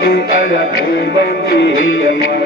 નથી અડધી બંધી અમારી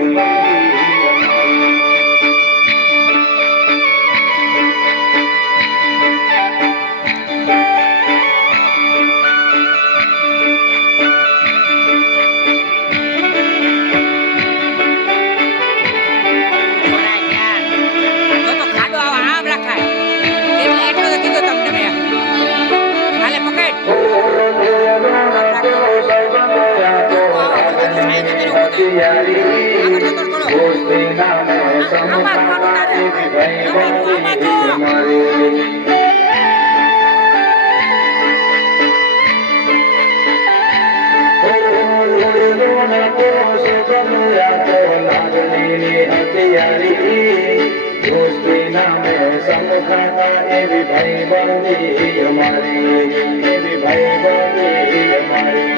એવી ભાઈ બંધી અમારી એવી ભાઈ બંધી અમારી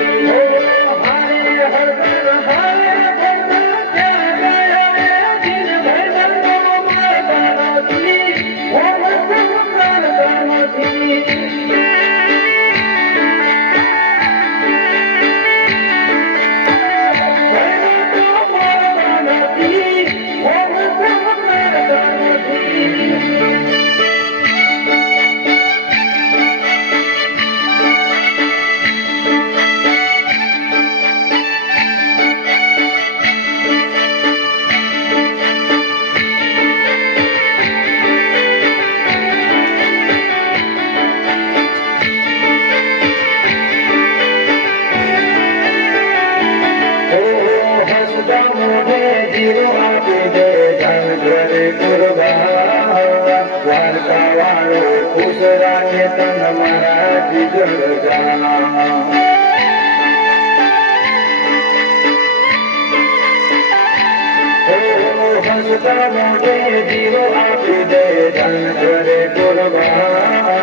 ખુશ રાખે તન મારા જીગર હસતા મોઢે જીવો આપી દે ધન ઘરે કુરબા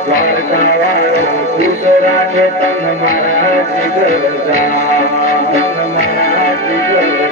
દ્વારકા વાળો ખુશ રાખે તન મારા જીગર તન મારા જીગર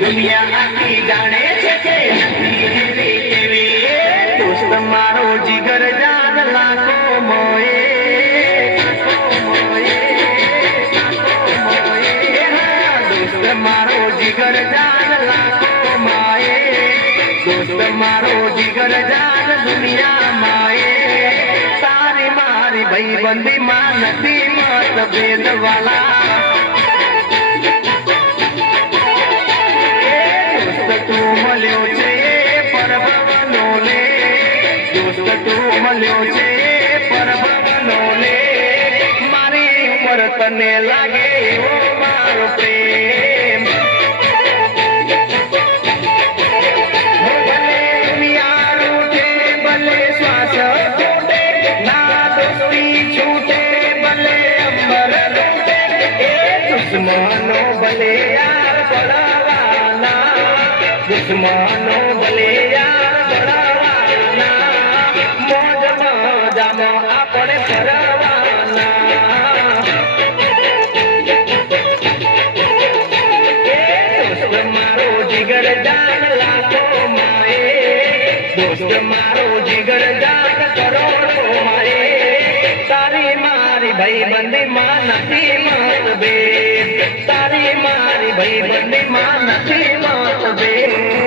દુનિયા આખી જાણે છે કે દોસ્ત મારો જીગર જાન લાખો મોએ દોસ્ત મારો જીગર જાન લાખો માએ દોસ્ત મારો જીગર જાન દુનિયા માએ તારી મારી ભાઈ બંધી માં નથી મતભેદ વાલા તું મળ્યો છે પરભવનો લે દોસ્ત તું મળ્યો છે પરભવનો લે મારી ઉંમર તને લાગે એવો મારો પ્રેમ ભલે દુનિયા રૂઠે ભલે શ્વાસ છૂટે ના દોસ્તી છૂટે ભલે અંબર રૂઠે એ દુશ્મનો ભલે યાર પડાવાના દુશ્મનો ભલે યાર બળવાના મોજ મજામાં આપણે ફરવાના દોસ્ત મારો જીગર જાન લાખો માએ દોસ્ત મારો જીગર જાન કરોડો માએ તારી મારી ભાઈ બંધી માં નથી મતભેદ તારી મારી ભાઈ બંધી માં નથી મતભેદ